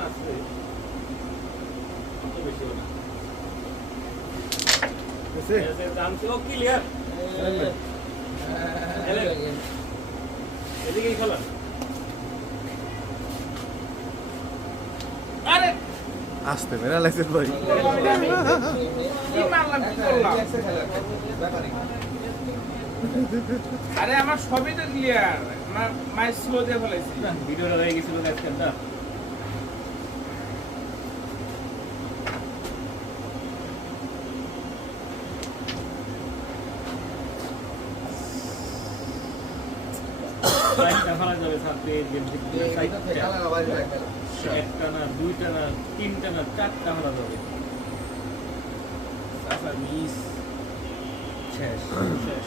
আছে। বেশি না। এদিকেই। আসতে মেরা ভাই কি মারলাম কি করলাম আরে আমার সবই তো ক্লিয়ার আমার মাই স্লো দিয়ে ফেলাইছি। ভিডিওটা হয়ে গেছিল একটা। না দুইটা না তিনটা না চারটা ফেলা যাবে। মিস শেষ। শেষ।